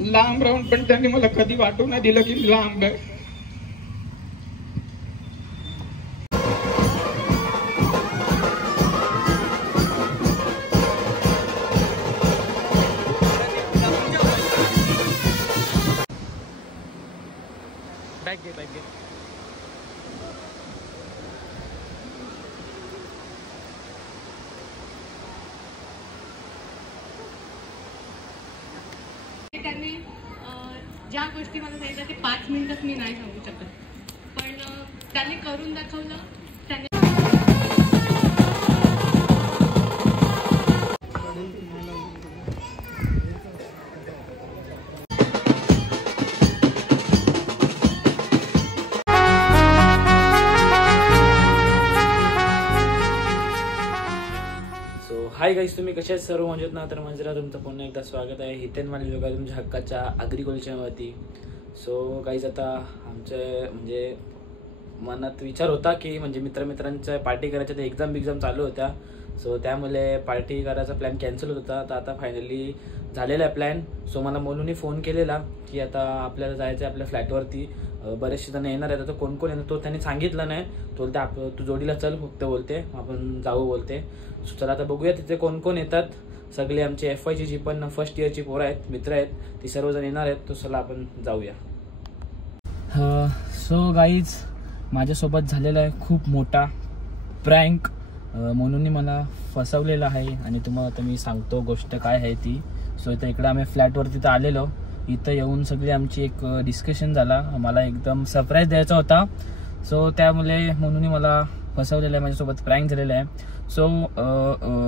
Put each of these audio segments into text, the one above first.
लांब राहून पण त्यांनी मला कधी वाटू नाही दिलं की मी लांब आहे. त्यांनी ज्या गोष्टी मला सांगितल्या ते 5 मिनिटात मी नाही सांगू शकत, पण त्यांनी करून दाखवलं. त्यांनी हाय गाईस, तुम्ही कसे सर्व मजेत ना? तर मंजिरा तुमचं पुन्हा एकदा स्वागत आहे हितेन माली लोका तुमच्या हक्काच्या ॲग्रिकल्चरवरती. सो गाईज, आता आमचे म्हणजे मनात विचार होता की म्हणजे मित्रांच्या पार्टी करायच्या, ते एक्झाम चालू होत्या. सो त्यामुळे पार्टी करायचा प्लॅन कॅन्सल होत होता. तर आता फायनली झालेला आहे प्लॅन. सो मला मोनूने फोन केलेला की आता आपल्याला जायचं आहे आपल्या फ्लॅटवरती. बरेचसे जण येणार आहेत. आता कोण कोण येणार तो त्यांनी सांगितलं नाही. तो बोलते तू जोडीला चल फक्त, बोलते आपण जाऊ बोलते. सो चला आता बघूया तिथे कोण कोण येतात. सगळे आमचे FYची जी पण फर्स्ट इयरची पोरं आहेत, मित्र आहेत, ती सर्वजण येणार आहेत. तो चला आपण जाऊया. सो गाईज, माझ्यासोबत झालेला आहे खूप मोठा प्रँक. मोनूने मला फसवलेला आहे आणि तुम्हाला आता मी सांगतो गोष्ट काय आहे ती. सो इकडं आम्ही फ्लॅटवरती तर आलेलो. इथं येऊन सगळी आमची एक डिस्कशन झाला. मला एकदम सरप्राईज द्यायचा होता. सो त्यामुळे मोनूने मला फसवलेलं आहे, माझ्यासोबत प्रँक झालेला आहे. सो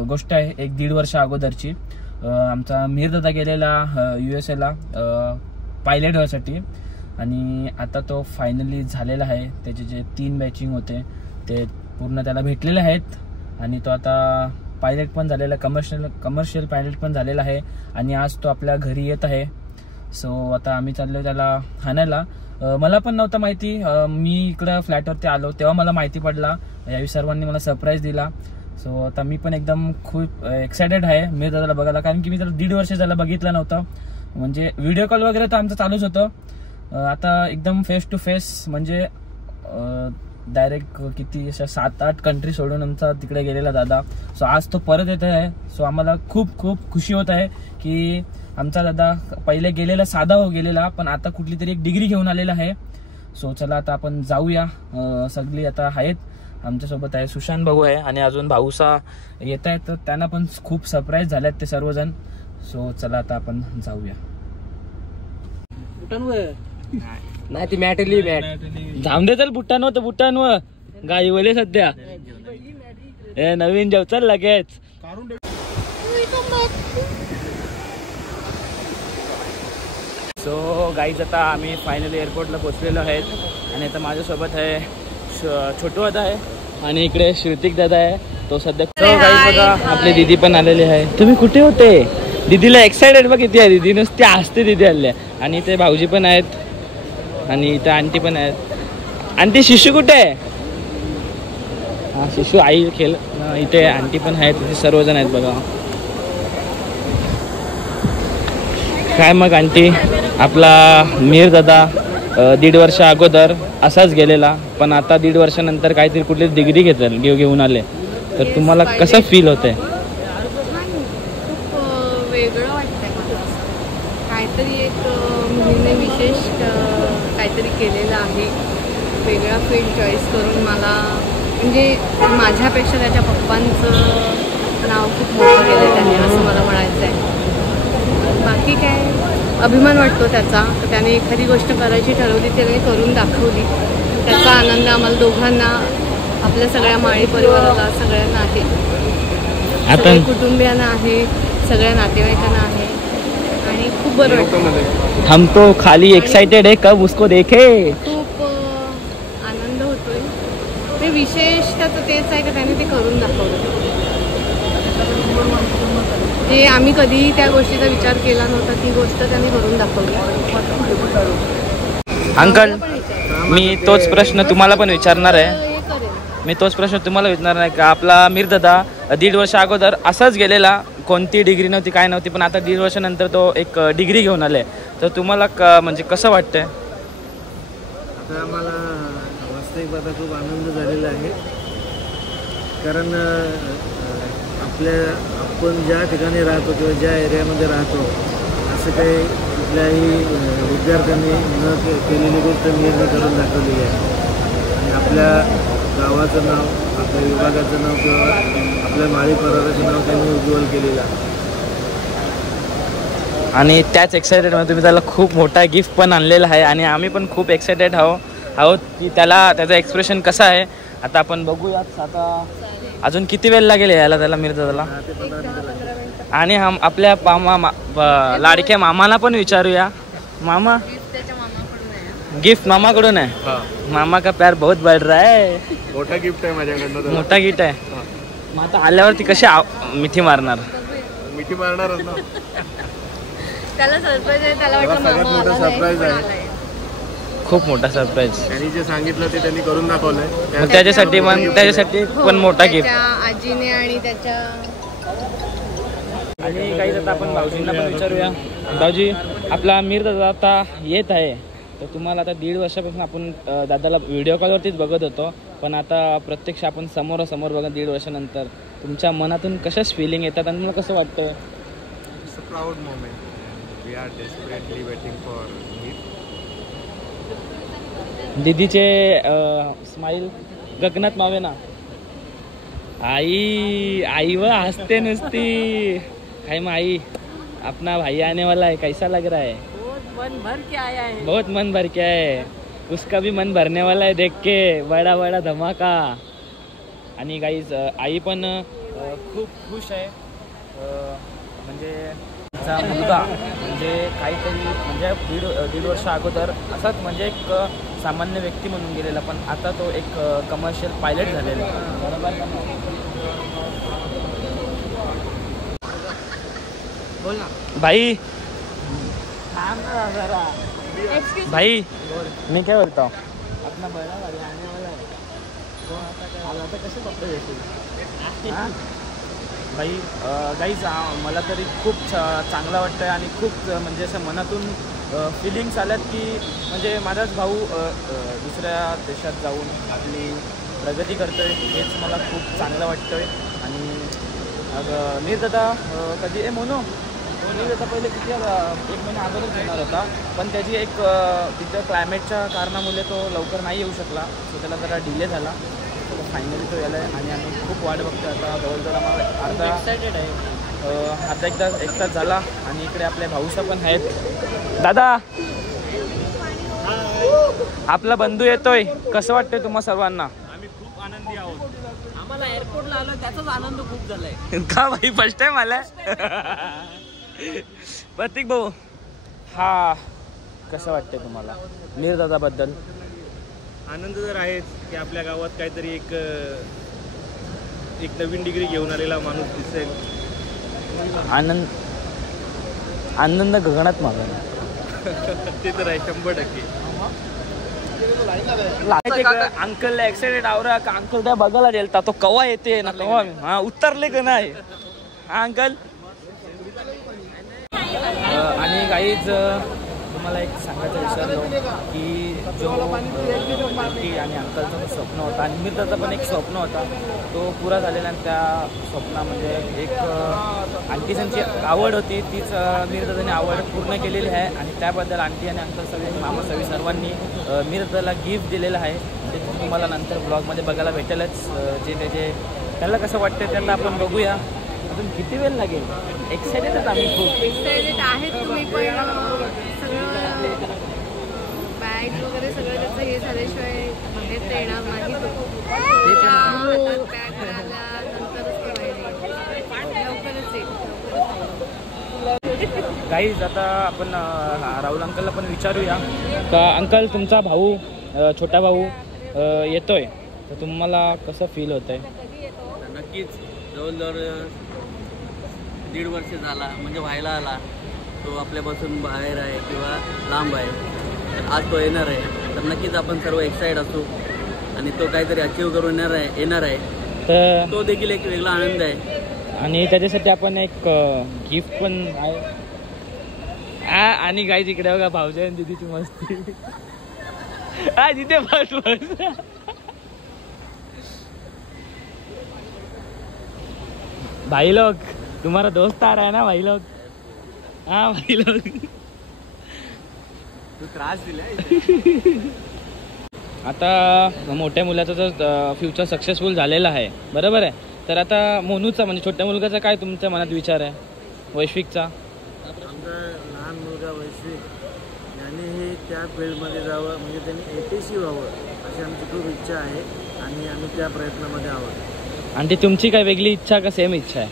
गोष्ट आहे 1-1.5 वर्ष अगोदरची. आमचा मीरदादा गेलेला USA पायलट व्हायसाठी आणि आता तो फायनली झालेला आहे. त्याचे जे 3 बॅचिंग होते ते पूर्ण त्याला भेटलेले आहेत आणि तो आता पायलट पण झालेला, कमर्शियल पायलट पण झालेला आहे आणि आज तो आपल्या घरी येत आहे. सो आता आम्ही चाललो त्याला आणायला. मला पण नव्हतं माहिती. मी इकडं फ्लॅटवरती आलो तेव्हा मला माहिती पडला. यावेळी सर्वांनी मला सरप्राईज दिला. सो आता मी पण एकदम खूप एक्सायटेड आहे मीरदादाला बघायला, कारण की मी त्याला 1.5 वर्ष त्याला बघितलं नव्हतं. म्हणजे व्हिडिओ कॉल वगैरे तर आमचं चालूच होतं. आता एकदम फेस टू फेस म्हणजे डायरेक्ट किती अशा 7-8 कंट्री सोडून आमचा तिकडे गेलेला दादा. सो आज तो परत येत आहे. सो आम्हाला खूप खुशी होत आहे की आमचा दादा पहिले गेलेला साधा हो गेलेला, पण आता कुठली तरी एक डिग्री घेऊन आलेला आहे. सो चला आता आपण जाऊया. सगळी आता आहेत आमच्यासोबत आहे. सुशांत भाऊ आहे आणि अजून भाऊसा येत आहेत, तर त्यांना पण खूप सरप्राईज झालेत ते सर्वजण. सो चला आता आपण जाऊया. नाही ती मॅटली जाऊन दे चल. बुट्टांवर गाई वले सध्या नवीन जाऊ चल लगेच. सो गाईज, आता आम्ही फायनली एअरपोर्टला पोहोचलेलो आहेत आणि आता माझ्यासोबत आहे छोटू दादा आहे आणि इकडे श्रुतिक दादा आहे तो सध्या. गाईज बघा, आपली दीदी पण आलेली आहे. तुम्ही कुठे होते? दीदीला एक्साइटेड बघ किती आहे. दीदी नुसती हसते दीदी आल्या. आणि ते भाऊजी पण आहेत आणि इथे आंटी पण आहेत. आंटी शिशू कुठे आहे? हा शिशू आई खेळ. इथे आंटी पण आहेत, इथे सर्वजण आहेत बघा. काय मग आंटी, आपला मीरदादा 1.5 वर्ष अगोदर असाच गेलेला, पण आता 1.5 वर्षानंतर काहीतरी कुठली डिग्री घेऊन आले, तर तुम्हाला कसं फील होतंय? खूप वेगळं वाटतंय मला. काहीतरी एक मुलीने विशेष काहीतरी केलेलं आहे. वेगळा फील्ड चॉईस करून मला म्हणजे माझ्यापेक्षा त्याच्या पप्पांचं नाव खूप मोठं केलेलं आहे असं मला म्हणायचं आहे. बाकी काय, अभिमान वाटतो त्याचा. तर त्याने एखादी गोष्ट करायची ठरवली, त्याने करून दाखवली. त्याचा आनंद आम्हाला दोघांना, आपल्या सगळ्या माळी परिवाराला सगळ्यांना आहे, आता कुटुंबियांना आहे, सगळ्या नातेवाईकांना आहे आणि खूप बरं वाटतं. हम तो खाली एक्साइटेड है कब उसको देखे. खूप आनंद होतोय. ते विशेष त्याचं तेच आहे की त्याने ते करून दाखवलं. जे आम्ही कधीही त्या गोष्टीचा विचार केला नव्हता, ती गोष्ट त्यांनी करून दाखवली. अंकल, मी तोच प्रश्न तुम्हाला पण विचारणार आहे. मी तोच प्रश्न तुम्हाला विचारणार आहे का आपला मीरदादा 1.5 वर्ष अगोदर असाच गेलेला, कोणती डिग्री नव्हती काय नव्हती, पण आता 1.5 वर्षानंतर तो एक डिग्री घेऊन आले, तर तुम्हाला म्हणजे कसं वाटतंय? आता आम्हाला वास्तविक आता खूप आनंद झालेला आहे, कारण आपण ज्या ठिकाणी राहतो किंवा ज्या एरियामध्ये राहतो असं काही कुठल्याही विद्यार्थ्यांनी न केलेली गोष्ट निर्णय करून दाखवलेली आहे. आणि आपल्या गावाचं नाव, आपल्या विभागाचं नाव किंवा आपल्या माळी परिवाराचं नाव त्यांनी उज्ज्वल केलेलं आहे. आणि त्याच एक्सायटेडमध्ये तुम्ही त्याला खूप मोठा गिफ्ट पण आणलेला आहे आणि आम्ही पण खूप एक्सायटेड आहोत की त्याचं एक्सप्रेशन कसं आहे. आता आपण बघूयात. आता अजून किती वेळ लागेल यायला त्याला मिरदादाला? आणि आपल्या लाडक्या मामाला पण विचारूया. मामा, गिफ्ट मामाकडून आहे. मामा का प्यार बहुत बढ़ रहा है. मोठा गिफ्ट आहे माझ्याकडनं. मोठा गिफ्ट आहे. मग आता आल्यावरती कशी मिठी मारणार? मिठी मारणारच ना. त्याला सरप्राईज आहे. त्याला वाटतं मामा मोठा सरप्राईज आहे. खूप मोठा सरप्राईज. त्यांनी जे सांगितलं ते त्यांनी करून दाखवलंय. त्याच्यासाठी पण मोठा गिफ्ट. आजीने आणि त्याच्या आणि काही आता आपण भाऊजींना पण विचारूया. भाऊजी, आपला मिरदादा आता येत आहे, तर तुम्हाला आता 1.5 वर्षापासून आपण दादाला व्हिडिओ कॉलवरतीच बघत होतो, पण आता प्रत्यक्ष आपण समोरासमोर बघा 1.5 वर्षानंतर तुमच्या मनातून कशाच फिलिंग येतात आणि मला कसं वाटतं? It's a proud moment. We are desperately waiting for hit. दीदीचे स्माइल गगनात मावे ना. आई वो हंसते नुसती. हाय माई, अपना भाई आने वाला है, कैसा लग रहा है? मन भर के आया है. बहुत मन भर के है. उसका भी मन भरने वाला है देख के. बड़ा बड़ा धमाका. आणि गाईज आई पण खूप खुश आहे. म्हणजे तिचा मुलगा म्हणजे काहीतरी म्हणजे 1.5 वर्ष अगोदर असाच म्हणजे एक सामान्य व्यक्ती म्हणून गेलेला, पण आता तो एक कमर्शियल पायलट झालेला. बरोबर बोल ना भाई. भाई मी काय बोलतो, आपला बळा भारी आने वाला है. आता कसे कपडे देतील भाई? गाईज मला तरी खूप चांगलं वाटतं आहे आणि खूप म्हणजे असं मनातून फिलिंग्स आल्यात की म्हणजे माझाच भाऊ दुसऱ्या देशात जाऊन आपली प्रगती करतो आहे, हेच मला खूप चांगलं वाटतं आहे. आणि मिरदादा कधी म्हणू मिरदादा पहिले किती 1 महिना अगोदर येणार होता, पण त्याची एक तिथं क्लायमेटच्या कारणामुळे तो लवकर नाही येऊ शकला, सो त्याला जरा डिले झाला. फायनली तो यायला आहे आणि आम्ही खूप वाट बघतो. आता जवळजवळ आम्हाला एक्सायटेड आहे. आता 1 तास झाला आणि इकडे आपल्या भाऊसा पण आहेत. दादा, आपला बंधू येतोय, कसं वाटतंय तुम्हा सर्वांना? आम्ही खूप आनंदी आहोत. आम्हाला एअरपोर्टला आलो त्याचाच आनंद खूप झालाय. का भाई फर्स्ट टाइम आलाय? प्रतीक भाऊ, हा कसं वाटतंय तुम्हाला मिरदादाबद्दल? आनंद तर आहेच की आपल्या गावात काहीतरी एक नवीन डिग्री घेऊन आलेला माणूस दिसेल. आनंद गगनात मागा. ते तर आहे 100%. अंकलला एक्साइटेड आवरा का अंकल त्या बघायला गेलता, तो कवा येते ना कवा. हा उतरले का नाही? हा अंकल. आणि काहीच तुम्हाला एक सांगायचं विचारलो की जो आंटी आणि अंकलचं स्वप्न होता आणि मिरदाचं पण एक स्वप्न होता, तो पुरा झालेला. आणि त्या स्वप्नामध्ये एक आंटीसांची आवड होती, तीच मिरदादाने आवड पूर्ण केलेली आहे. आणि त्याबद्दल आंटी आणि अंकल सगळे मामा सगळे सर्वांनी मिरदाला गिफ्ट दिलेलं आहे. ते तुम्हाला नंतर ब्लॉगमध्ये बघायला भेटेलच. जे त्याला कसं वाटतं त्यांना आपण बघूया. अजून किती वेळ लागेल? एक्सायटेड आम्ही खूप एक्सायटेड आहेत. तुम्ही पण सगळं बॅग वगैरे सगळं त्याचं हे झाल्याशिवाय बाहेर येणार नाही. गाईज आता आपण राहुल अंकलला पण विचारूया का अंकल तुमचा भाऊ छोटा भाऊ येतोय, तर तुम्हाला कसं फील होत आहे? नक्कीच जवळजवळ 1.5 वर्ष झाला म्हणजे व्हायला आला. तो आपल्यापासून बाहेर आहे किंवा लांब आहे, तर आज तो येणार आहे. तर नक्कीच आपण सर्व एक्साइट असू आणि तो काहीतरी अचीव करून येणार आहे. तर तो देखील एक वेगळा आनंद आहे. आणि त्याच्यासाठी आपण एक गिफ्ट पण आहे. आणि गाईज इकडे बघा भाऊजी आणि दीदीची मस्ती. हा जिथे बस बस. भाई लोग तुम्हारा दोस्त आ रहा है ना भाई लोग. हाँ भाई लोग तू त्रास दिलाय. आता मोठ्या मुलाचा जर फ्युचर सक्सेसफुल झालेला आहे बरोबर आहे, तर आता मोनूचा म्हणजे छोट्या मुलगाचा काय तुमच्या मनात विचार आहे? वैश्विकचा आमचा लहान मुलगा वैश्विक यानेही त्या फील्डमध्ये जावं, म्हणजे त्यांनी APC व्हावं अशी आमची खूप इच्छा आहे आणि आम्ही त्या प्रयत्नामध्ये आहोत. आणि ती तुमची काय वेगळी इच्छा का सेम इच्छा आहे?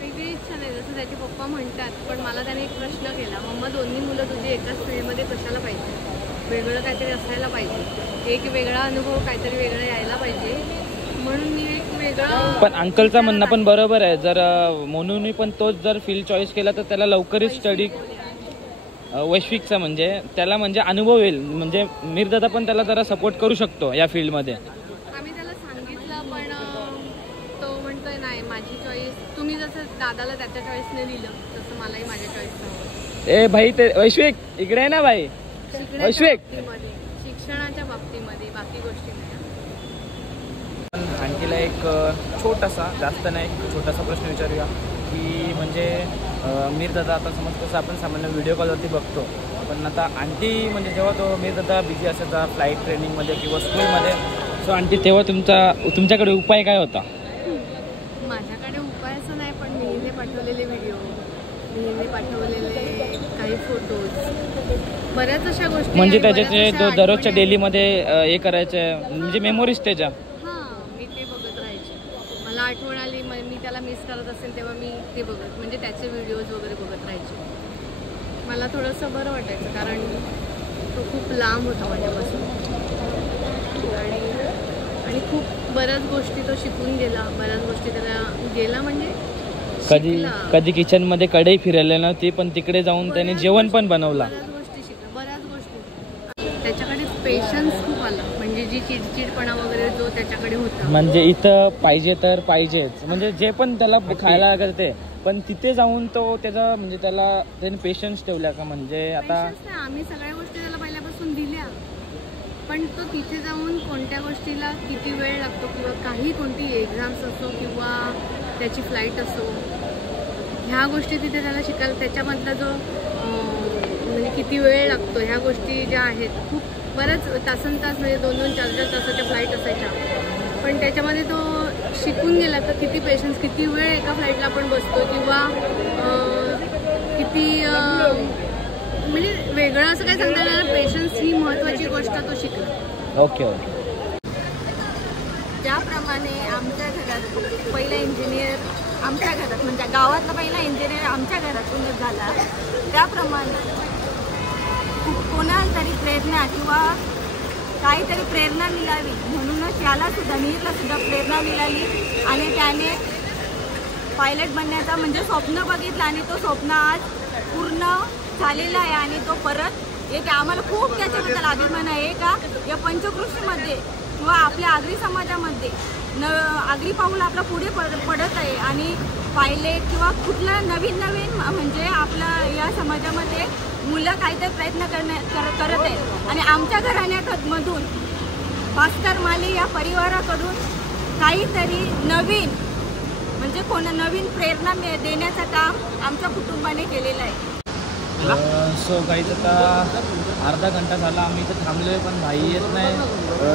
वेगळी इच्छा नाही, जसं त्याचे पप्पा म्हणतात. पण मला त्याने एक प्रश्न केला, मम्मा दोन्ही मुलं तुझी एकाच फील्डमध्ये कशाला पाहिजे? वेगळं काहीतरी असायला पाहिजे, एक वेगळा अनुभव काहीतरी वेगळं यायला पाहिजे, म्हणून मी एक वेगळा. पण अंकलचं म्हणणं पण बरोबर आहे. जर मोनूनी पण तोच जर फील्ड चॉईस केला तर त्याला लवकरच स्टडी वैश्विकचा म्हणजे त्याला म्हणजे अनुभव येईल. म्हणजे मीरदादा पण त्याला जरा सपोर्ट करू शकतो या फील्डमध्ये. आम्ही त्याला सांगितलं पण तो म्हणतोय नाही माझी चॉईस. तुम्ही जसं दादाला त्याच्या चॉईसने दिलं तसं मलाही माझ्या चॉईसनं. ए भाई ते वैश्विक इकडे आहे ना भाई. वैश्विक शिक्षणाच्या बाबतीमध्ये बाकी गोष्टी नाही. आणखीला एक छोटासा, जास्त नाही, एक छोटासा प्रश्न विचारूया की म्हणजे मीरदादा आता समज कसं आपण सामान्य व्हिडिओ कॉलवरती बघतो, पण आता आंटी म्हणजे जेव्हा तो मीरदादा बिझी असायचा फ्लाईट ट्रेनिंगमध्ये किंवा स्कूलमध्ये, सो आंटी तेव्हा तुमच्याकडे उपाय काय होता? माझ्याकडे उपाय असं नाही, पण मीने पाठवलेले व्हिडिओ, मीने पाठवलेले काही फोटोज, बऱ्याच अशा गोष्टी म्हणजे त्याचे दररोजच्या डेलीमध्ये हे करायचे म्हणजे मेमोरीज त्याच्या. मी ते बघत राहायचे. मला आठवण आली, मी त्याला मिस करत असेल तेव्हा मी ते बघत, म्हणजे त्याचे व्हिडिओज वगैरे बघत राहायचे. मला थोडंसं बरं वाटायचं, कारण तो खूप लांब होता माझ्यापासून आणि खूप बऱ्याच गोष्टी तो शिकून गेला. बऱ्याच गोष्टी त्याला गेला म्हणजे कधी किचनमध्ये कढई फिरवली ना ती, पण तिकडे जाऊन त्याने जेवण पण बनवला. बऱ्याच गोष्टी शिकला, बऱ्याच गोष्टी. त्याच्याकडे पेशन्स खूप आला, म्हणजे जी चिडचिडपणा वगैरे जो त्याच्याकडे होता. म्हणजे इथं पाहिजे तर पाहिजेच, म्हणजे जे पण त्याला खायला लागत ते, पण तिथे जाऊन तो त्याचा म्हणजे त्याने पेशन्स ठेवल्या का? म्हणजे आता आम्ही सगळ्या गोष्टी त्याला पहिल्यापासून दिल्या, पण तो तिथे जाऊन कोणत्या गोष्टीला किती वेळ लागतो किंवा कोणती एक्झाम्स असो किंवा त्याची फ्लाईट असो, ह्या गोष्टी तिथे त्याला शिकायला, त्याच्यामधला जो म्हणजे किती वेळ लागतो, ह्या गोष्टी ज्या आहेत खूप बऱ्याच तासनतास, म्हणजे 2-2, 4-4 तासाच्या फ्लाईट असायच्या, पण त्याच्यामध्ये तो शिकून गेला तर किती पेशन्स, किती वेळ एका फ्लाईटला आपण बसतो किंवा किती म्हणजे वेगळं असं काय सांगता येणार. पेशन्स ही महत्त्वाची गोष्ट तो शिकला. ओके. ज्याप्रमाणे आमच्या घरात पहिला इंजिनियर आमच्या घरात, म्हणजे गावातला पहिला इंजिनियर आमच्या घरातूनच झाला, त्याप्रमाणे कोणाला तरी प्रेरणा किंवा काहीतरी प्रेरणा मिळावी म्हणूनच यालासुद्धा मीरलासुद्धा प्रेरणा मिळाली आणि त्याने पायलट बनण्याचा म्हणजे स्वप्न बघितलं आणि तो स्वप्न आज पूर्ण झालेला आहे आणि तो परत येते. आम्हाला खूप त्याच्याबद्दल अभिमान आहे का या पंचकृषीमध्ये किंवा आपल्या आगरी समाजामध्ये आगरी पाऊल आपला पुढे पडत आहे आणि पायलट किंवा कुठला नवीन म्हणजे आपला या समाजामध्ये मुलं काहीतरी प्रयत्न करत आहेत आणि आमच्या घराण्यामधून भास्कर माले या परिवाराकडून काहीतरी नवीन म्हणजे नवीन प्रेरणा देण्याचं काम आमच्या कुटुंबाने केलेलं आहे. सो गाईज आता अर्धा घंटा झाला आम्ही इथं थांबलो आहे, पण भाई येत नाही.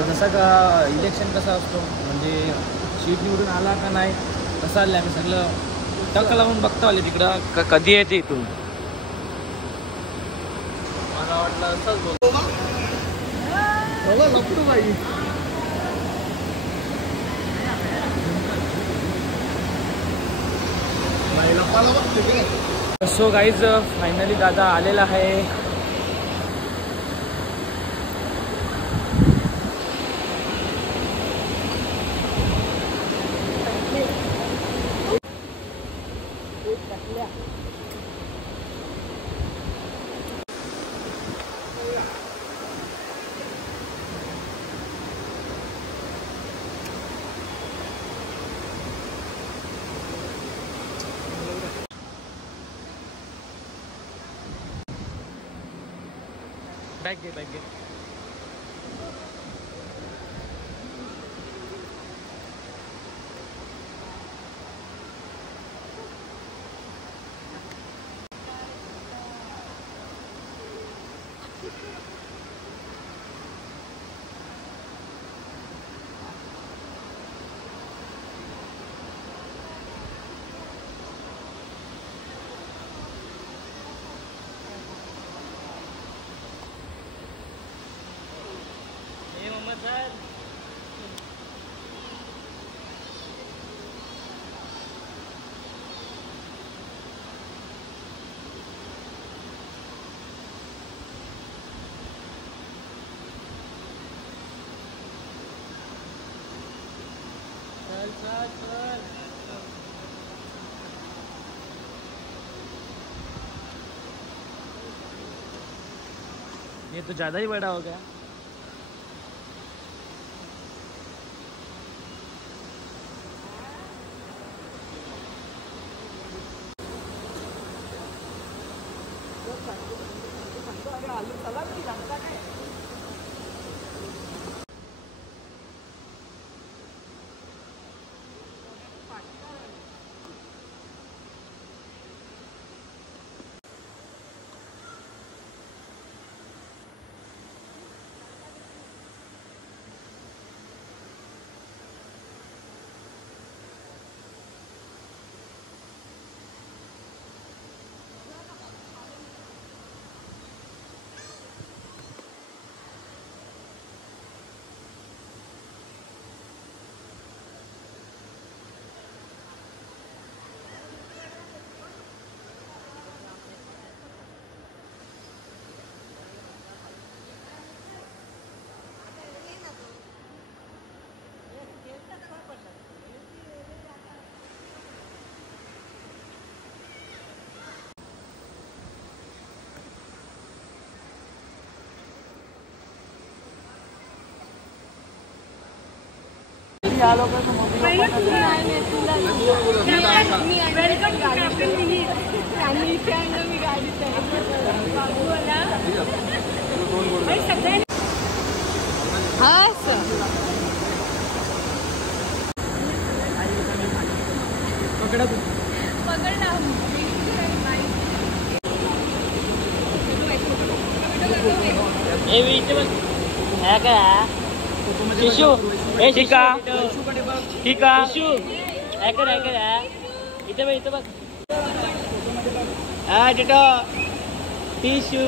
जसं का इलेक्शन कसा असतो म्हणजे सीट निवडून आला का नाही कसं आलं, आम्ही सगळं टक लावून बघतो आले तिकडं कधी येते इथून. मला वाटलं असंच बोलतो. सो गाईज फायनली दादा आलेला आहे. बॅग घे बॅग घे. ये तो ज़्यादा ही बड़ा हो गया. शिशु ए शिका शिका शिशु ऐकर ऐकर इथे बघ इथे बघ हा टिटो टिशू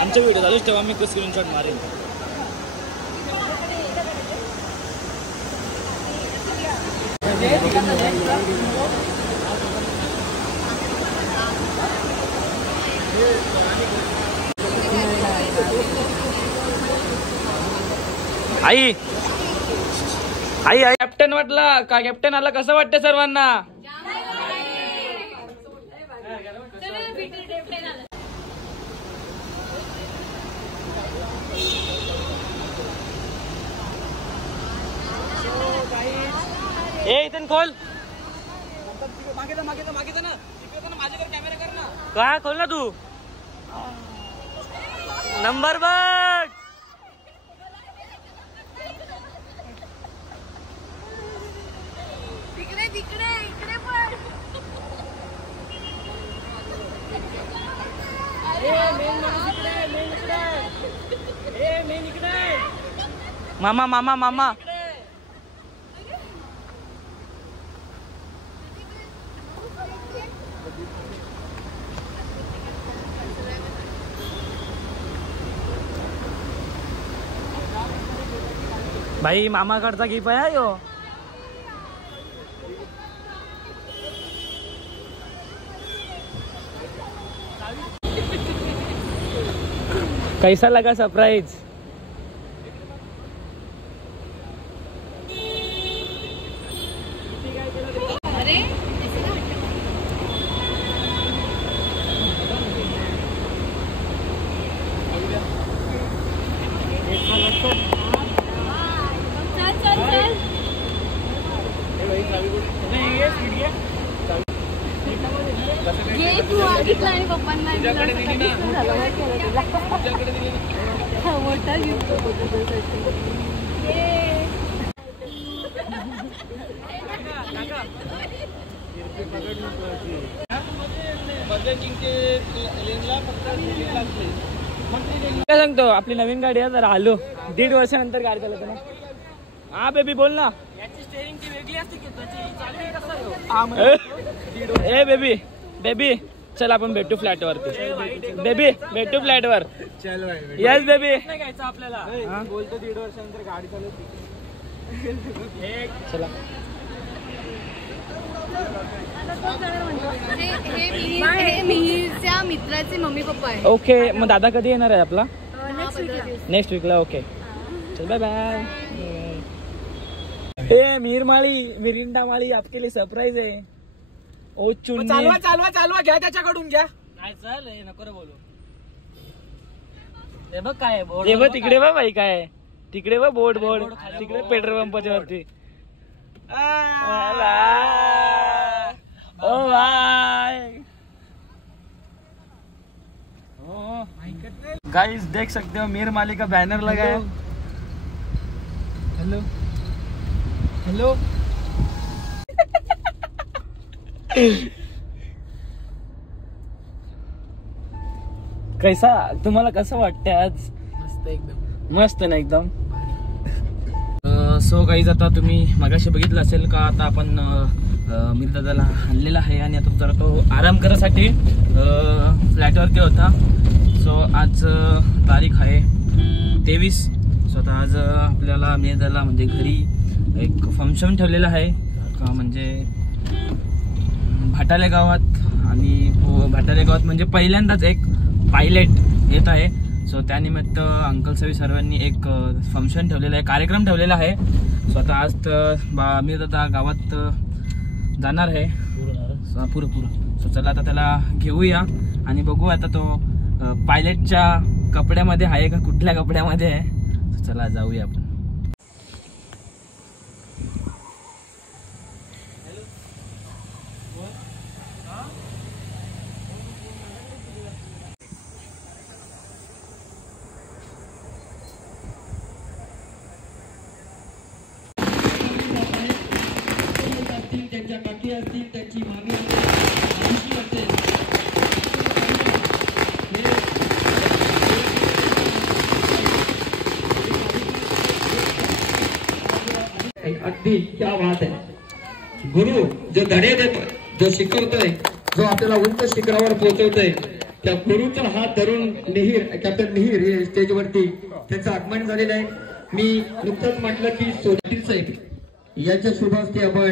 आमचा व्हिडिओ चालूच तेव्हा मी स्क्रीनशॉट मारेन. आई आई आई कॅप्टन वाटला का? कॅप्टन आला कसं वाटतं सर्वांना? ए इथून खोल काय खोल ना तू नंबर बघ. मामा मामा मामा भाई मामा कडचा गिफ्ट आहे यो. कैसा लगा सरप्राइज? ये केक मागितला आणि पप्पांना झालं माहिती आहे तुला मोठा गिफ्ट होतो तुझ्यासाठी. काय सांगतो आपली नवीन गाडी आहे जरा आलो 1.5 वर्षानंतर गाडी चालवतो ना. हा बेबी बोल ना. ए बेबी बेबी चल आपण भेटू फ्लॅट वरती. बेबी भेटू फ्लॅट वर. यस बेबी आपल्याला बोलतो 1.5 वर्षानंतर गाडी चालवतो. चला हे मिहीरच्या मित्राचे मम्मी पप्पा आहे. ओके मग दादा कधी येणार आहे आपला? नेक्स्ट वीकला. ओके चल बाय बाय. ए मीर माळी मिरिंडा माळी आपके लिए सरप्राइज आहे. ओ चुन्नी चालवा चालवा चालवा घ्या त्याच्याकडून घ्या. नाही चाल नको रे बोलू. हे बघ काय हे बघ तिकडे बघ बाई काय तिकडे बघ बोर्ड तिकडे पेट्रोल पंपाच्या वरती. ओ भाई गाइस देख सकते हो मीर माली का बैनर लगा है. हेलो हेलो कैसा तुम्हाला कसं वाटतंय आज? मस्त एकदम मस्त ना एकदम. सो गाईज आता तुम्ही मगाशी बघितलं असेल का आता आपण मीर दादाला आणलेला आहे आणि आता जरा तो आराम करायसाठी फ्लॅटवरती होता. सो आज तारीख आहे 23. सो आता आज आपल्याला मीर दादाला म्हणजे घरी एक फंक्शन ठेवलेलं आहे का म्हणजे भाटाले गावात. आणि भाटाले गावात म्हणजे पहिल्यांदाच एक पायलट येत आहे. सो त्यानिमित्त अंकल सवी सर्वांनी एक फंक्शन ठेवलेलं आहे कार्यक्रम ठेवलेला आहे. सो आता आज मी दादा गावात जाणार आहे पुरं. सो चला आता त्याला घेऊया आणि बघू आता तो पायलटच्या कपड्यामध्ये आहे का कुठल्या कपड्यामध्ये आहे. सो चला जाऊया आपण. त्यांच्या काकी असतील त्यांची मामी अगदी क्या बात आहे. गुरु जो धडे देतोय जो शिकवतोय जो आपल्याला उंच शिखरावर पोहोचवतोय त्या गुरुचा हात धरून मिहीर कॅप्टन मिहीर हे स्टेजवरती त्यांचं आगमन झालेलं आहे. मी नुकतंच म्हटलं की सोनील साहेब यांच्या शुभ हस्ते आपण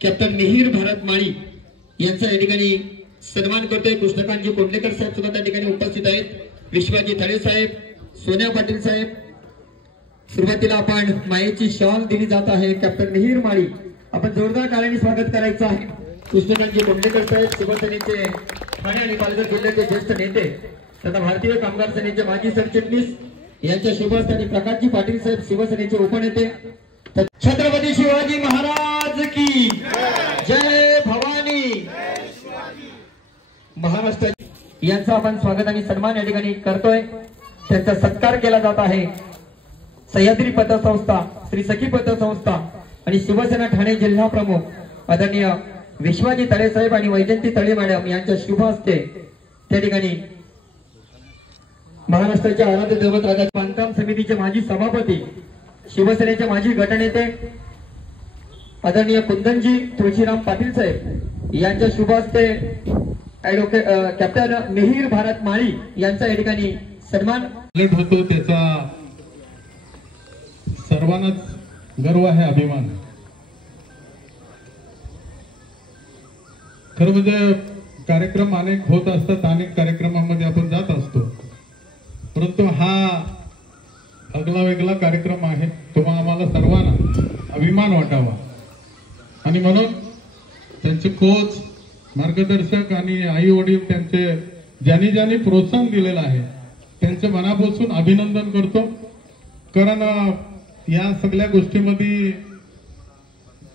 कॅप्टन मिहीर भारत माळी यांचा या ठिकाणी सन्मान करतोय. कृष्णकांतजी कोंडलेकर साहेब सुद्धा त्या ठिकाणी उपस्थित आहेत. विश्वाजी थळे साहेब, सोन्या पाटील साहेब. सुरुवातीला आपण मायेची शॉल दिली जात आहे कॅप्टन मिहीर माळी. आपण जोरदार टाळ्यांनी स्वागत करायचं आहे. कृष्णकांतजी कोंडलेकर साहेब शिवसेनेचे ठाणे आणि पालघर जिल्ह्याचे ज्येष्ठ नेते तथा भारतीय कामगार सेनेचे माजी सरचिटणीस यांच्या शुभ हस्ते आणि प्रकाशजी पाटील साहेब शिवसेनेचे उपनेते. छत्रपती शिवाजी महाराज की जय भवानी. महाराष्ट्र यांचं आपण स्वागत आणि सन्मान या ठिकाणी करतोय. त्यांचा सत्कार केला जात आहे. सह्याद्री पतसंस्था, श्री सखी पतसंस्था आणि शिवसेना ठाणे जिल्हा प्रमुख आदरणीय विश्वाजी तळे साहेब आणि वैजयंती तळे मॅडम यांच्या शुभ हस्ते त्या ठिकाणी महाराष्ट्राच्या आराध्य दैवत राजा बांधकाम समितीचे माजी सभापती शिवसेनेचे माजी गटनेते आदरणीय कुंदनजी तुळशीराम पाटील साहेब यांच्या शुभ हस्ते ॲडव्होकेट कॅप्टन मिहीर भारत माळी यांचा या ठिकाणी सन्मान होतो. त्याचा सर्वांनाच गर्व आहे, अभिमान. खरं म्हणजे कार्यक्रम अनेक होत असतात, अनेक कार्यक्रमांमध्ये आपण जात असतो, परंतु हा आगला वेगळा कार्यक्रम आहे. तो आम्हाला सर्वांना अभिमान वाटावा आणि म्हणून त्यांचे कोच, मार्गदर्शक आणि आई वडील त्यांचे ज्यांनी प्रोत्साहन दिलेलं आहे त्यांचे मनापासून अभिनंदन करतो. कारण या सगळ्या गोष्टीमध्ये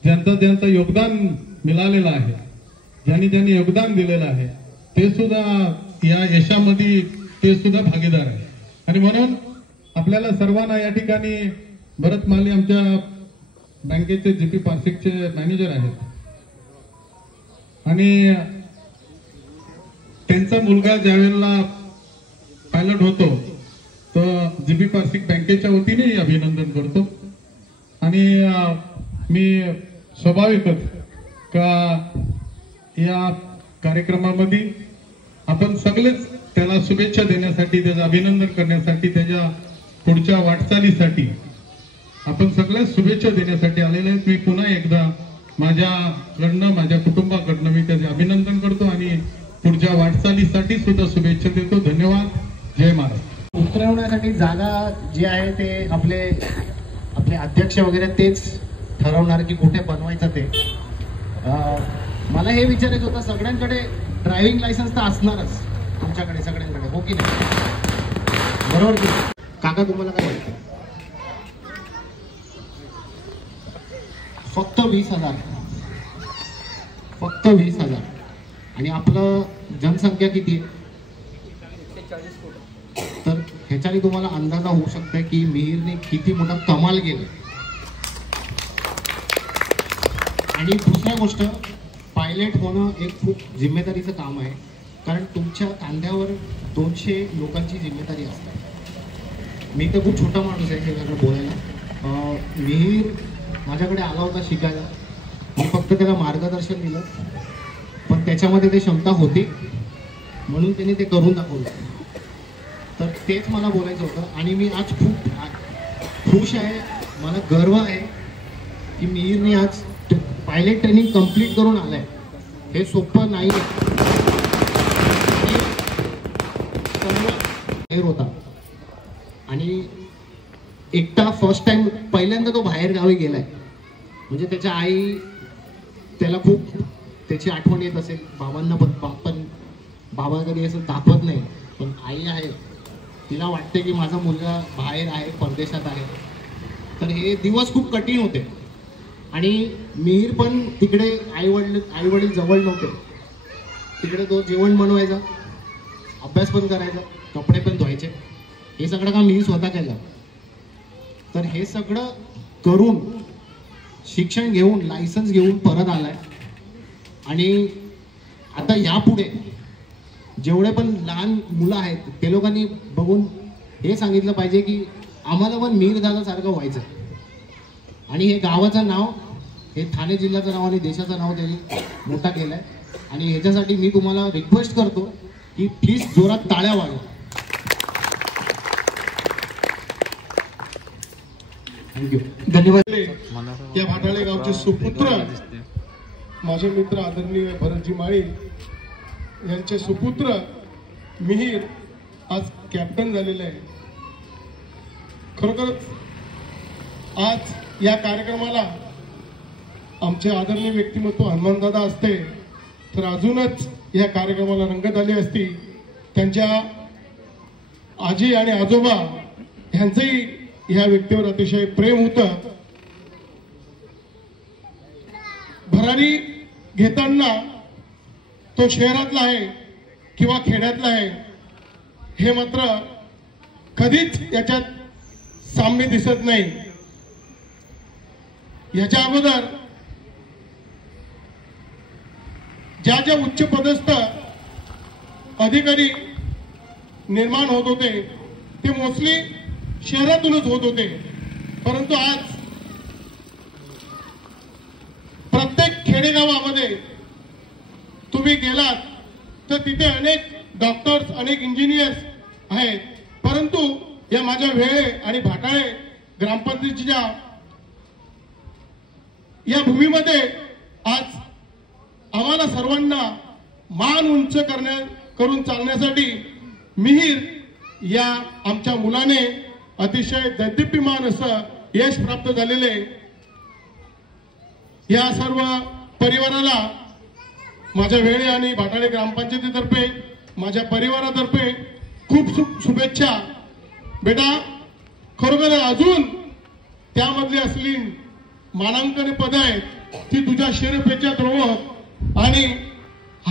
ज्यांचं योगदान मिळालेलं आहे ज्यांनी ज्यांनी योगदान दिलेलं आहे ते सुद्धा या यशामध्ये ते सुद्धा भागीदार आहे. आणि म्हणून आपल्याला सर्वांना या ठिकाणी भरत माली आमच्या बँकेचे जीपी पार्सिकचे मॅनेजर आहेत आणि त्यांचा मुलगा ज्यावेळेला पायलट होतो तर जीपी पार्सिक बँकेच्या वतीने अभिनंदन करतो. आणि मी स्वाभाविकच का या कार्यक्रमामध्ये आपण सगळेच त्याला शुभेच्छा देण्यासाठी, त्याचं अभिनंदन करण्यासाठी, त्याच्या पुढच्या वाटचालीसाठी आपण सगळ्याच शुभेच्छा देण्यासाठी आलेले आहेत. मी पुन्हा एकदा माझ्याकडनं, माझ्या कुटुंबाकडनं मी त्याचे अभिनंदन करतो आणि पुढच्या वाटचालीसाठी सुद्धा शुभेच्छा देतो. धन्यवाद. जय महाराज. उतरवण्यासाठी जागा जी आहे ते आपले अध्यक्ष वगैरे तेच ठरवणार की कुठे बनवायचं ते. मला हे विचारायचं होतं, सगळ्यांकडे ड्रायव्हिंग लायसन्स तर असणारच तुमच्याकडे सगळ्यांकडे, हो की नाही? बरोबर की काका, तुम्हाला काय वाटतं? फक्त 20,000, फक्त 20,000. आणि आपलं जनसंख्या किती आहे? तर ह्याच्याने तुम्हाला अंदाजा होऊ शकतो की मिहीरने किती मोठा कमाल केला. आणि दुसरी गोष्ट, पायलट होणं एक खूप जिम्मेदारीचं काम आहे, कारण तुमच्या खांद्यावर 200 लोकांची जिम्मेदारी असते. मी तर खूप छोटा माणूस आहे हे सगळं बोलायला. मिहीर माझ्याकडे आला होता शिकायला, मी फक्त त्याला मार्गदर्शन दिलं, पण त्याच्यामध्ये ते क्षमता होती म्हणून त्याने ते करून दाखवलं. तर तेच मला बोलायचं होतं. आणि मी आज खूप खुश आहे, मला गर्व आहे की मिहीरने आज पायलट ट्रेनिंग कंप्लीट करून आलाय. हे सोपं नाही होता. आणि एकटा फर्स्ट टाइम पहिल्यांदा तो बाहेर गावी गेलाय, म्हणजे त्याच्या आई त्याला खूप त्याची आठवण येत असेल. बाबांना पण बाबा कधी असं दाखवत नाही, पण आई आहे, तिला वाटते की माझा मुलगा बाहेर आहे, परदेशात आहे. तर हे दिवस खूप कठीण होते. आणि मिहीर पण तिकडे आई वडील जवळ नव्हते. तिकडे तो जेवण बनवायचा, अभ्यास पण करायचा, कपडे पण धुवायचे, हे सगळं काम मिहीर स्वतः केलं. तर हे सगळं करून शिक्षण घेऊन लायसन्स घेऊन परत आलाय. आणि आता यापुढे जेवढे पण लहान मुलं आहेत ते लोकांनी बघून हे सांगितलं पाहिजे की आम्हाला पण मिहीर दादासारखं व्हायचं. आणि हे गावाचं नाव, हे ठाणे जिल्ह्याचं नाव आणि देशाचं नाव त्यांनी मोठा केलं आहे. आणि ह्याच्यासाठी मी तुम्हाला रिक्वेस्ट करतो की प्लीज जोरात टाळ्या वाजवा. थँक्यू, धन्यवाद. या भाटाळे गावचे सुपुत्र माझे मित्र आदरणीय भरतजी माळी यांचे सुपुत्र मिहीर आज कॅप्टन झालेले आहे. खरोखरच आज या कार्यक्रमाला आमचे आदरणीय व्यक्तिमत्व हनुमानदादा असते तर अजूनच या कार्यक्रमाला रंगत आली असती. त्यांच्या आजी आणि आजोबा यांचंही ह्या व्यक्तीवर अतिशय प्रेम होतं. भरारी घेताना तो शहरातला आहे किंवा खेड्यातला आहे हे मात्र कधीच याच्यात साम्य दिसत नाही. याच्या अगोदर ज्या ज्या उच्च पदस्थ अधिकारी निर्माण होत होते ते मोस्टली शहरातूनच होत होते. परंतु आज प्रत्येक खेडेगावामध्ये तुम्ही गेलात तर तिथे अनेक डॉक्टर्स, अनेक इंजिनियर्स आहेत. परंतु या माझ्या वेळे आणि भाटाळे ग्रामपंचायतीच्या या भूमीमध्ये आज आम्हाला सर्वांना मान उंच करून चालण्यासाठी मिहीर या आमच्या मुलाने अतिशय दैदिप्यमान असं यश प्राप्त झालेले. या सर्व परिवाराला माझ्या वेळे आणि भाटाळे ग्रामपंचायतीतर्फे, माझ्या परिवारातर्फे खूप खूप शुभेच्छा. बेटा, खरोखर अजून त्यामधली असली मानांकन पद आहेत ती तुझ्या शिरपेच्यात रोवत आणि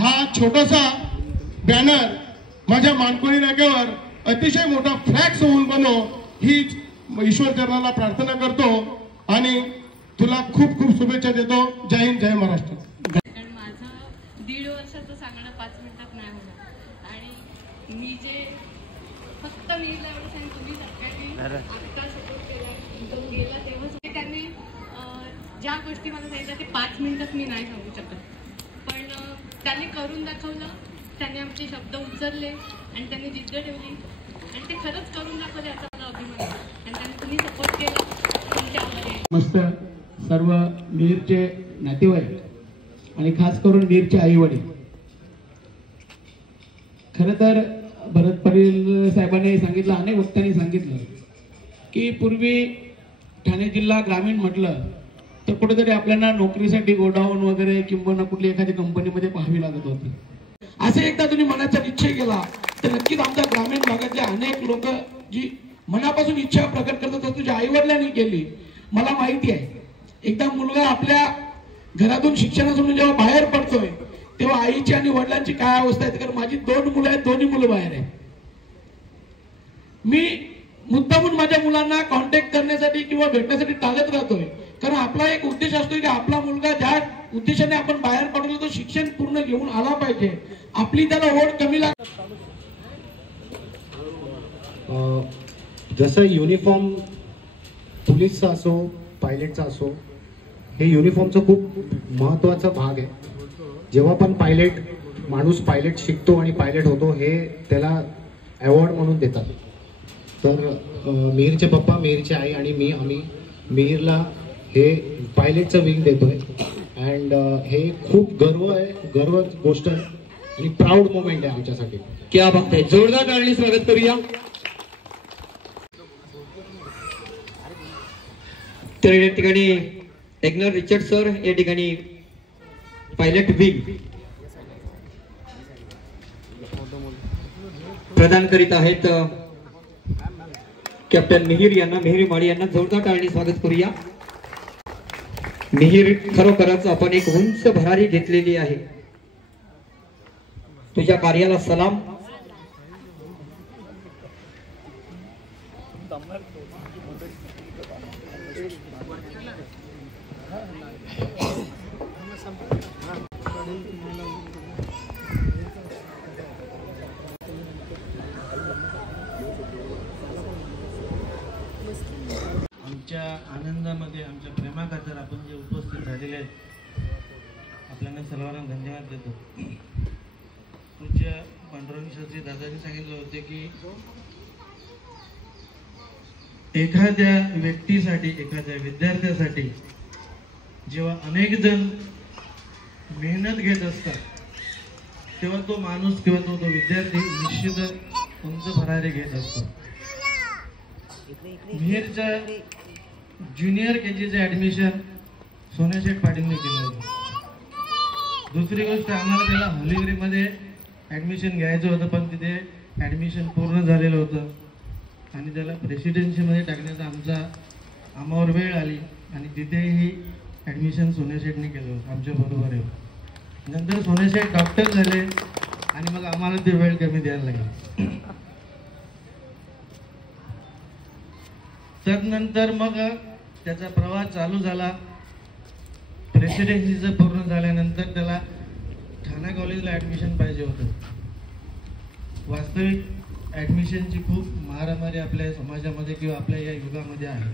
हा छोटासा बॅनर माझ्या मानकोळी नाक्यावर अतिशय मोठा फ्लॅक्स होऊन बनव ही ईश्वर चरणाला प्रार्थना करतो आणि तुला खूप खूप शुभेच्छा देतो. जय हिंद, जय महाराष्ट्र. माझं 1.5 वर्षाचं सांगणं 5 मिनिटात नाही होणार आणि मी जे फक्त मी एवढं सांगेन, तुम्ही सगळ्यांनी आत्ता सपोर्ट केला, तो गेला तेव्हा त्यांनी ज्या गोष्टी मला सांगितल्या ते 5 मिनिटात मी नाही सांगू शकत, पण त्यांनी करून दाखवलं. त्यांनी आमचे शब्द उचलले आणि त्यांनी जिद्द ठेवली आणि ते खरंच करून दाखवले, याचा मला अभिमान आहे. आणि त्यांनी तुम्ही सपोर्ट केला, तुमच्यामध्ये मस्त सर्व मिहीरचे नातेवाईक आणि खास करून मिहीरचे आई वडील. खरं तर भरत पाटील साहेबांनी सांगितलं, अनेक वक्त्यांनी सांगितलं की पूर्वी ठाणे जिल्हा ग्रामीण म्हटलं तर कुठेतरी आपल्याला नोकरीसाठी गोडाऊन वगैरे किंवा कुठली एखादी कंपनीमध्ये पाहावी लागत होती. असे एकदा तुम्ही मनाचा निश्चय केला तर नक्कीच आमच्या ग्रामीण भागातल्या अनेक लोक जी मनापासून इच्छा प्रकट करतात तुझ्या आई वडिलांनी केली. मला माहिती आहे, एकदा मुलगा आपल्या घरातून शिक्षणातून जेव्हा बाहेर पडतोय तेव्हा आईची आणि वडिलांची काय अवस्था आहे. कारण माझी 2 मुलं आहेत, दोन्ही मुलं बाहेर आहेत. मी मुद्दामून माझ्या मुलांना कॉन्टॅक्ट करण्यासाठी किंवा भेटण्यासाठी टाळत राहतोय, कारण आपला एक उद्देश असतो की आपला मुलगा ज्या उद्देशाने आपण बाहेर पडलो तो शिक्षण पूर्ण घेऊन आला पाहिजे. आपली त्याला ओढ कमी जसं युनिफॉर्म पोलीसचा असो पायलटचा असो, हे युनिफॉर्मचं खूप महत्त्वाचा भाग आहे. जेव्हा पण माणूस पायलट शिकतो आणि पायलट होतो हे त्याला अवॉर्ड म्हणून देतात. तर मिहीरचे पप्पा, मिहीरची आई आणि आम्ही मिहीरला हे पायलटचं विंग देतोय. अँड हे खूप गर्व गोष्ट आहे आणि प्राऊड मोमेंट आहे आमच्यासाठी. क्या बात आहे, जोरदार टाळ्यांनी स्वागत करूया. तर या ठिकाणी एग्नर रिचर्ड सर या ठिकाणी पायलट विंग प्रदान करीत आहेत कॅप्टन मिहीर यांना, मिहीर माळी यांना जोरदार टाळ्यांनी स्वागत करूया. मिहीर, खरोखरच आपण एक उंच भरारी घेतलेली आहे. तुझ्या कार्याला सलाम. आमच्या आनंदामध्ये, आमच्या प्रेमाखातर आपण जे उपस्थित झालेले आहेत आपल्याला सर्वांना धन्यवाद देतो. पूज्य पांडुरंग शास्त्री दादांनी सांगितले होते की एखाद्या व्यक्तीसाठी, एखाद्या विद्यार्थ्यासाठी जेव्हा अनेक जण मेहनत घेत असतात तेव्हा तो माणूस किंवा तो विद्यार्थी निश्चितच उंच भरारी घेत असतो. मिहीरच्या ज्युनियर केजीचं ऍडमिशन सोन्याशेठ पाटीलने केलं होतं. दुसरी गोष्ट, आम्हाला त्याला हॉलिग्रीमध्ये ऍडमिशन घ्यायचं होतं पण तिथे ऍडमिशन पूर्ण झालेलं होतं आणि त्याला प्रेसिडेन्सीमध्ये टाकण्याचा आम्हावर वेळ आली आणि तिथेही ऍडमिशन सोन्याशेठने केलं होतं आमच्या बरोबर आहे. नंतर सोन्याशेठ डॉक्टर झाले आणि मग आम्हाला ते वेळ कमी द्यायला लागली. त्यानंतर मग त्याचा प्रवास चालू झाला. प्रेसिडेन्सीचं पूर्ण झाल्यानंतर त्याला ठाणे कॉलेजला ऍडमिशन पाहिजे होतं. वास्तविक ऍडमिशनची खूप मारामारी आपल्या समाजामध्ये किंवा आपल्या या युगामध्ये आहे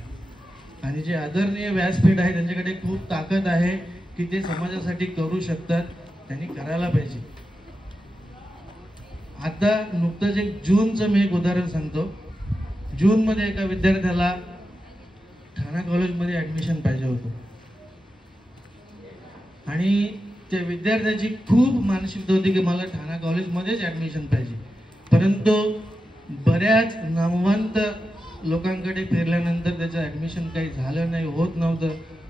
आणि जे आदरणीय व्यासपीठ आहे त्यांच्याकडे खूप ताकद आहे की ते समाजासाठी करू शकतात, त्यांनी करायला पाहिजे. आता नुकतंच एक जूनचं मी एक उदाहरण सांगतो. जूनमध्ये एका विद्यार्थ्याला ठाणे कॉलेजमध्ये ऍडमिशन पाहिजे होतं आणि त्या विद्यार्थ्याची खूप मानसिकता होती की मला ठाणे कॉलेजमध्येच ऍडमिशन पाहिजे. परंतु बऱ्याच नामवंत लोकांकडे फिरल्यानंतर त्याचं ऍडमिशन काही झालं नाही, होत नव्हतं.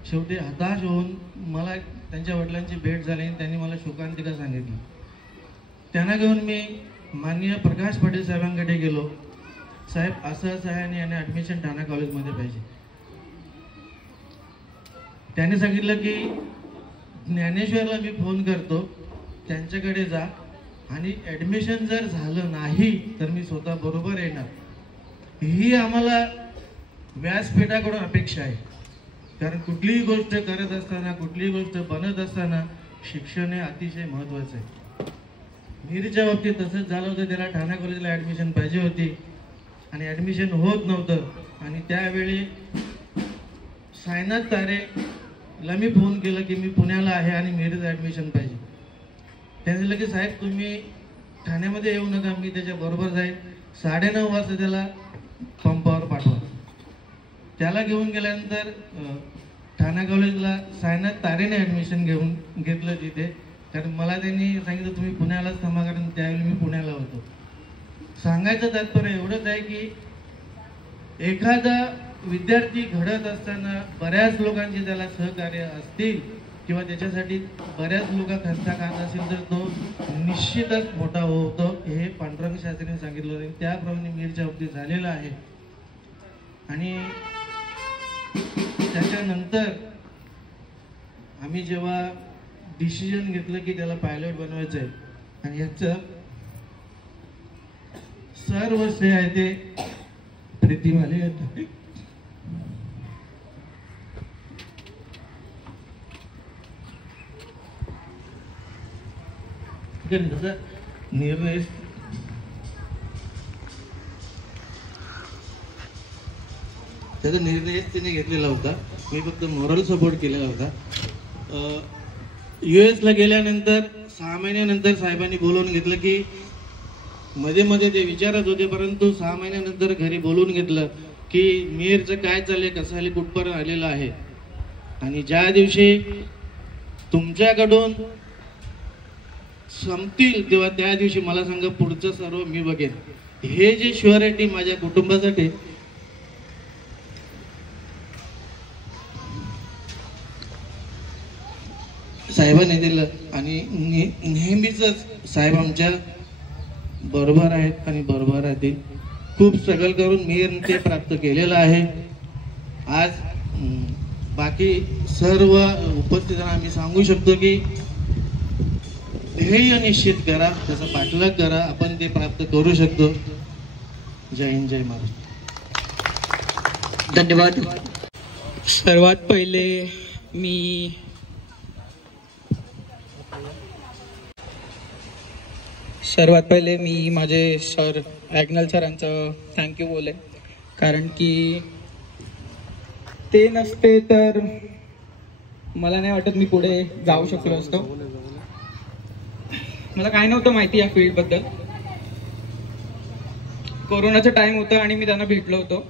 शेवटी हताश होऊन मला त्यांच्या वडिलांची भेट झाली आणि त्यांनी मला शोकांतिका सांगितली. त्यांना घेऊन मी माननीय प्रकाश पाटील साहेबांकडे गेलो. साहेब, असं आहे आणि याने ऍडमिशन ठाणे कॉलेजमध्ये पाहिजे. त्याने सांगितलं की ज्ञानेश्वरला मी फोन करतो, त्यांच्याकडे जा आणि ॲडमिशन जर झालं नाही तर मी स्वतः बरोबर येणार, ही आम्हाला व्यासपीठाकडून अपेक्षा आहे. कारण कुठलीही गोष्ट करत असताना, कुठलीही गोष्ट बनत असताना शिक्षण हे अतिशय महत्त्वाचं आहे. मीरच्या बाबतीत तसंच झालं होतं. त्याला ठाणा कॉलेजला ॲडमिशन पाहिजे होती आणि ॲडमिशन होत नव्हतं. आणि त्यावेळी सायनाथ तारेला मी फोन केला की मी पुण्याला आहे आणि मीरचं ॲडमिशन पाहिजे. त्याने दिलं की साहेब तुम्ही ठाण्यामध्ये येऊ नका, मी त्याच्याबरोबर जाईल. 9:30 वाजता त्याला पंपावर पाठवा. त्याला घेऊन गेल्यानंतर ठाणा कॉलेजला सायनाथ तारेने ॲडमिशन घेतलं तिथे. कारण मला त्यांनी सांगितलं तुम्ही पुण्यालाच थांबा, कारण त्यावेळी मी पुण्याला होतो. सांगायचं तात्पर्य एवढंच आहे की एखादा विद्यार्थी घडत असताना बऱ्याच लोकांचे त्याला सहकार्य असतील किंवा त्याच्यासाठी बऱ्याच लोक खर्च करत असतील तर तो निश्चितच मोठा होतो, हे पांडुरंग शास्त्रीने सांगितलं होतं. त्याप्रमाणे मीरच्या बाबतीत झालेलं आहे. आणि त्याच्यानंतर आम्ही जेव्हा डिसिजन घेतलं की त्याला पायलट बनवायचं आहे आणि याचं सर्व श्रेय आहे ते प्रीतीमाले येतं. त्याचा निर्णय तिने घेतलेला होता. मी फक्त मोरल सपोर्ट केलेला होता. US ला गेल्यानंतर 6 महिन्यानंतर साहेबांनी बोलवून घेतलं की मध्ये मध्ये ते विचारत होते, परंतु 6 महिन्यानंतर घरी बोलवून घेतलं की मीरचं काय चाललंय, कसं कुठपर्यंत आलेलं आहे. आणि ज्या दिवशी तुमच्याकडून संपतील तेव्हा त्या दिवशी मला सांगा पुढचं सर्व मी बघेन. हे जे शुअरिटी माझ्या कुटुंबासाठी साहेबांनी दिलं. आणि नेहमीच साहेब आमच्या बरोबर आहेत आणि बरोबर राहतील. खूप स्ट्रगल करून मी ते प्राप्त केलेलं आहे. आज बाकी सर्व उपस्थितांना आम्ही सांगू शकतो की ध्येय निश्चित करा, त्याचा पाठलाग करा, आपण ते प्राप्त करू शकतो. जय हिंद, जय महाराष्ट्र. धन्यवाद. सर्वात पहिले मी माझे सर ॲग्नल सरांचं थँक्यू बोले. कारण की ते नसते तर मला नाही वाटत मी पुढे जाऊ शकलो असतो. मला काय नव्हतं माहिती या फील्डबद्दल. कोरोनाचा टाइम होता आणि मी त्यांना भेटलो होतो.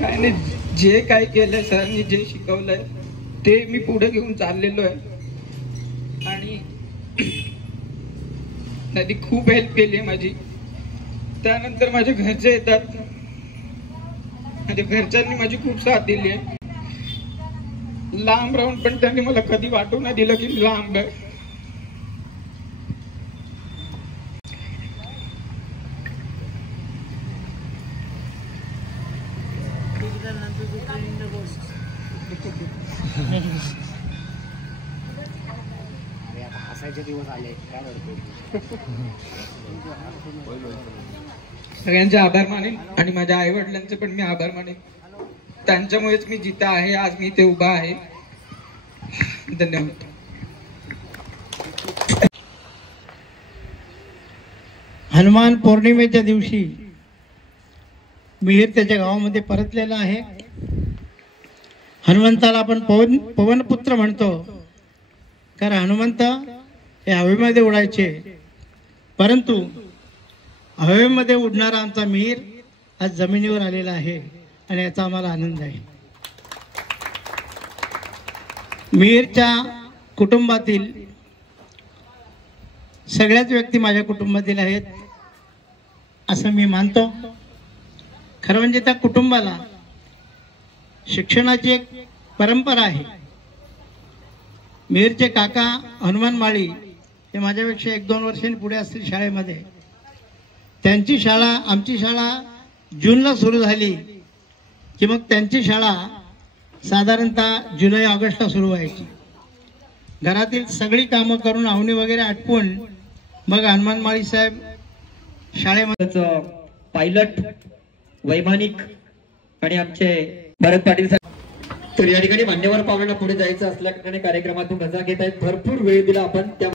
काय नाही, जे काय केलंय सरांनी, जे शिकवलंय ते मी पुढे घेऊन चाललेलो आहे. आणि त्यांनी खूप हेल्प केली आहे माझी. त्यानंतर माझे घरचे येतात. माझ्या घरच्यांनी माझी खूप साथ दिली आहे. लांब राहून पण त्यांनी मला कधी वाटू नाही दिलं की मी लांब आहे. सगळ्यांचे आभार मानेन आणि माझ्या आई वडिलांचे पण मी आभार मानेन. त्यांच्यामुळेच मी जिथं आहे आज, मी इथे उभा आहे. धन्यवाद. हनुमान पौर्णिमेच्या दिवशी मिहीर त्याच्या गावामध्ये परतलेला आहे. हनुमंताला आपण पवनपुत्र म्हणतो, कारण हनुमंत हे हवेमध्ये उडायचे, परंतु हवेमध्ये उडणारा आमचा मिहीर आज जमिनीवर आलेला आहे आणि याचा आम्हाला आनंद आहे. मिहीरच्या कुटुंबातील सगळ्याच व्यक्ती माझ्या कुटुंबातील आहेत असं मी मानतो. खरं म्हणजे त्या कुटुंबाला शिक्षणाची एक परंपरा आहे. मेरचे काका हनुमान माळी हे माझ्यापेक्षा 1-2 वर्षांनी पुढे असतील शाळेमध्ये. त्यांची शाळा, आमची शाळा जूनला सुरू झाली की मग त्यांची शाळा साधारणतः जुलै-ऑगस्टला सुरू व्हायची. घरातील सगळी कामं करून आवणी वगैरे आटपून मग हनुमान माळी साहेब शाळेमध्ये पायलट वैमानिक आणि आमचे भरत पाटील साहेब. तर या ठिकाणी मान्यवर पाहुण्यांना पुढे जायचं असल्या कारणाने कार्यक्रमातून रजा घेत आहेत. भरपूर वेळ दिला आपण त्या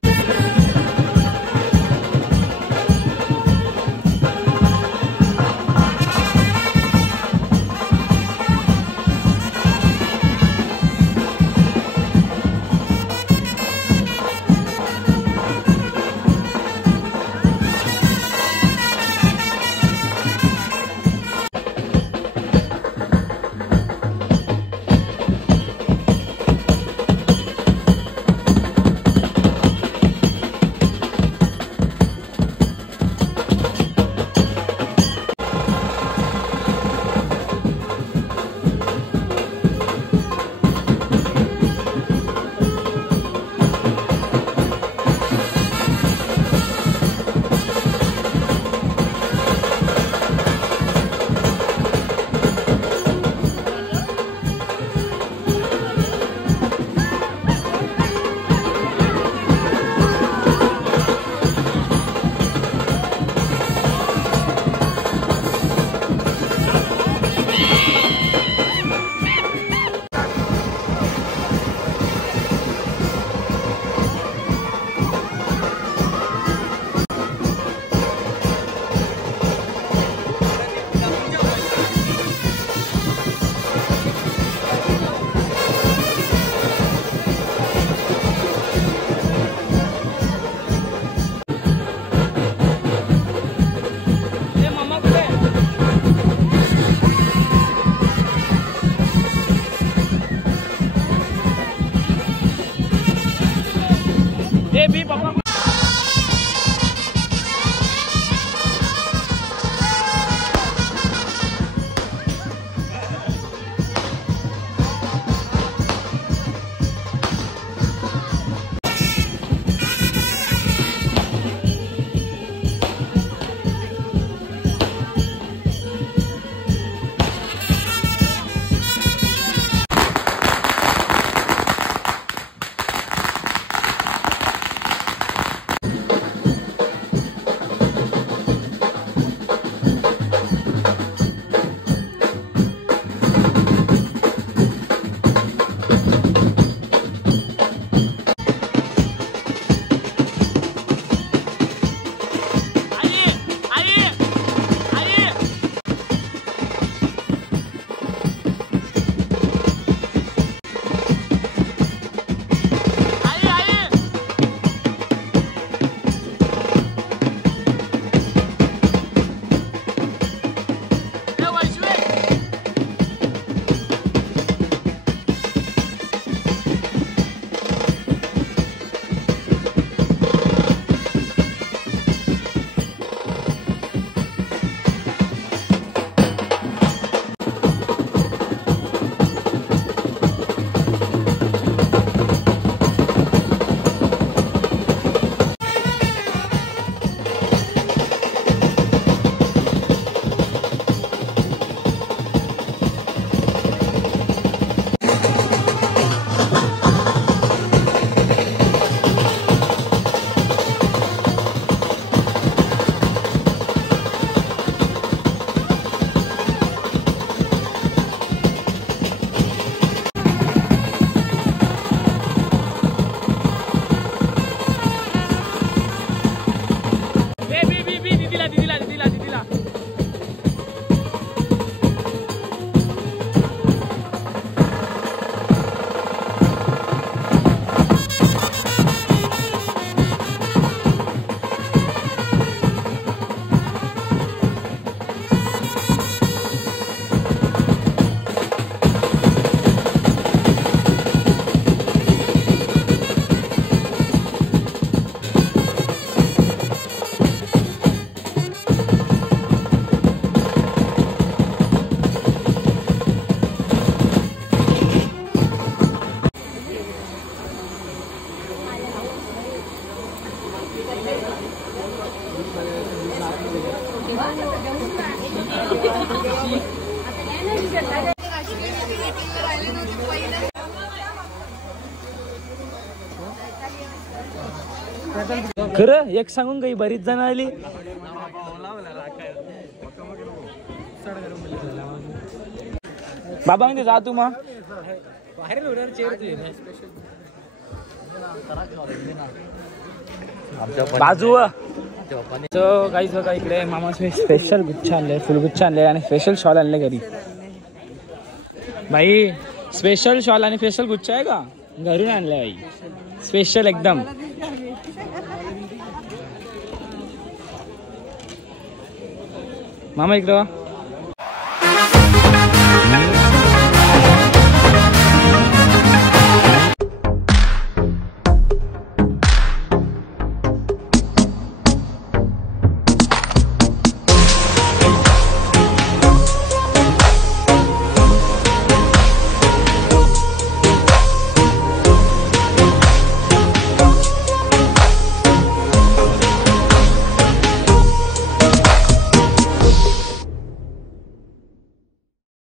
खरं एक सांगून काही बरीच जण आली. बाबा म्हणजे जा तू मग बाजू काहीच बघा इकडे मामा स्पेशल गुच्छा आणले, फुलगुच्छा आणले आणि स्पेशल शॉल आणले घरी. भाई स्पेशल शॉल आणि स्पेशल गुच्छा आहे का घरून आणले भाई, स्पेशल एकदम. मामा इकडं